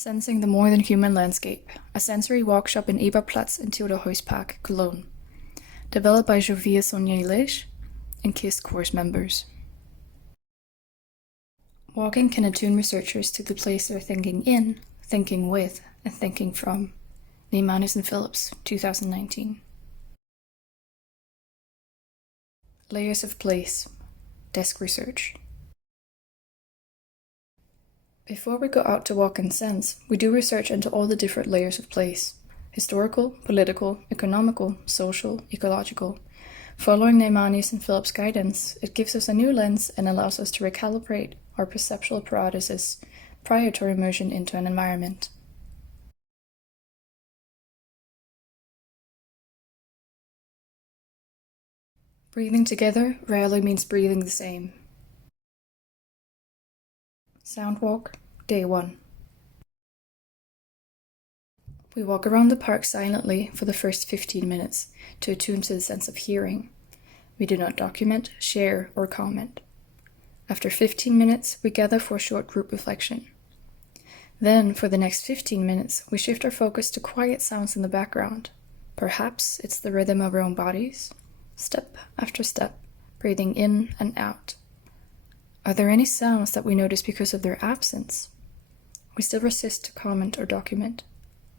Sensing the More Than Human Landscape, a sensory walkshop in Ebertplatz in Theodor-Heuss Park, Cologne. Developed by Zsofia, Szonja and KISD course members. Walking can attune researchers to the place they're thinking in, thinking with, and thinking from. Neimanis and Phillips, 2019. Layers of place. Desk research. Before we go out to walk and sense, we do research into all the different layers of place. Historical, political, economical, social, ecological. Following Neimanis and Phillips' guidance, it gives us a new lens and allows us to recalibrate our perceptual apparatuses prior to our immersion into an environment. Breathing together rarely means breathing the same. Sound walk, day 1. We walk around the park silently for the first 15 minutes to attune to the sense of hearing. We do not document, share, or comment. After 15 minutes, we gather for a short group reflection. Then, for the next 15 minutes, we shift our focus to quiet sounds in the background. Perhaps it's the rhythm of our own bodies, step after step, breathing in and out. Are there any sounds that we notice because of their absence? We still resist to comment or document.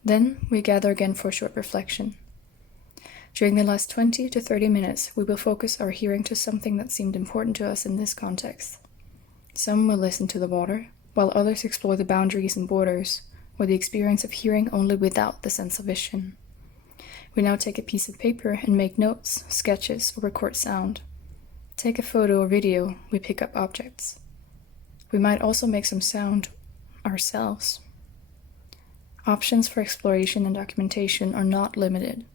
Then we gather again for a short reflection. During the last 20 to 30 minutes, we will focus our hearing to something that seemed important to us in this context. Some will listen to the water, while others explore the boundaries and borders, or the experience of hearing only without the sense of vision. We now take a piece of paper and make notes, sketches, or record sound. Take a photo or video, we pick up objects. We might also make some sound ourselves. Options for exploration and documentation are not limited.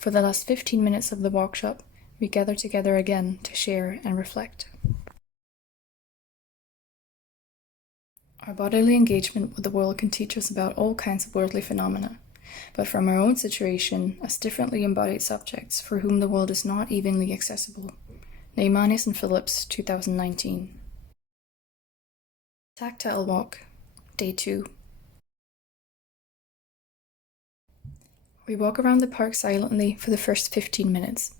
For the last 15 minutes of the workshop, we gather together again to share and reflect. Our bodily engagement with the world can teach us about all kinds of worldly phenomena, but from our own situation as differently embodied subjects for whom the world is not evenly accessible. Neimanis and Phillips, 2019. Tactile Walk, day 2. We walk around the park silently for the first 15 minutes,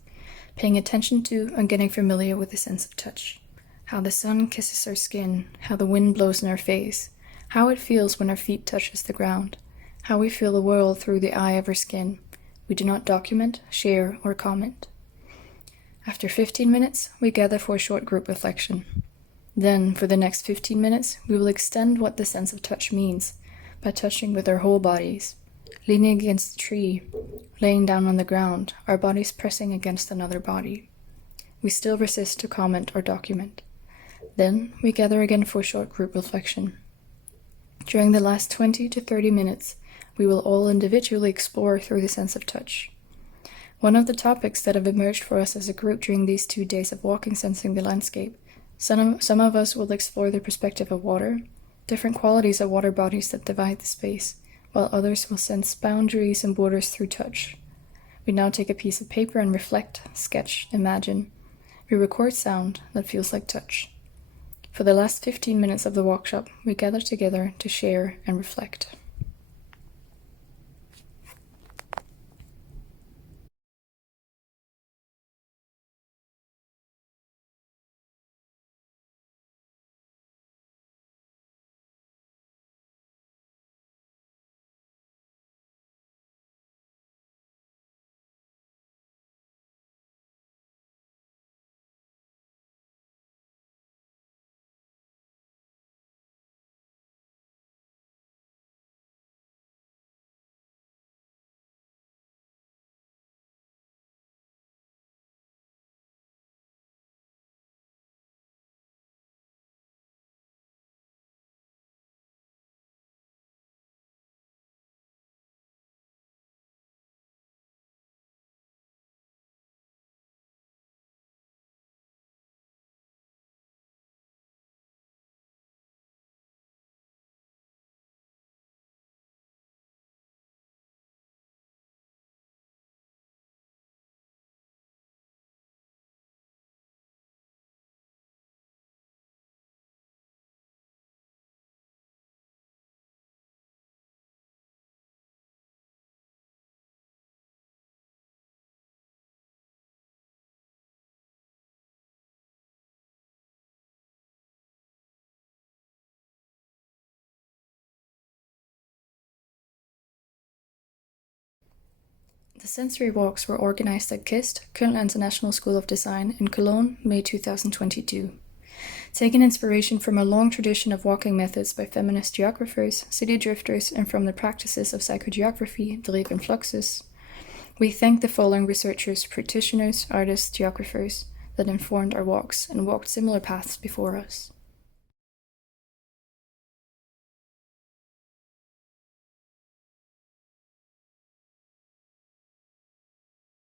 paying attention to and getting familiar with the sense of touch. How the sun kisses our skin, how the wind blows in our face, how it feels when our feet touches the ground, how we feel the world through the eye of our skin. We do not document, share, or comment. After 15 minutes, we gather for a short group reflection. Then, for the next 15 minutes, we will extend what the sense of touch means by touching with our whole bodies, leaning against a tree, laying down on the ground, our bodies pressing against another body. We still resist to comment or document. Then, we gather again for a short group reflection. During the last 20 to 30 minutes, we will all individually explore through the sense of touch. One of the topics that have emerged for us as a group during these 2 days of walking sensing the landscape, some of us will explore the perspective of water, different qualities of water bodies that divide the space, while others will sense boundaries and borders through touch. We now take a piece of paper and reflect, sketch, imagine. We record sound that feels like touch. For the last 15 minutes of the workshop, we gather together to share and reflect. The sensory walks were organized at KISD, Köln International School of Design, in Cologne, May 2022. Taking inspiration from a long tradition of walking methods by feminist geographers, city drifters, and from the practices of psychogeography, Dreh and Fluxus, we thank the following researchers, practitioners, artists, geographers that informed our walks and walked similar paths before us.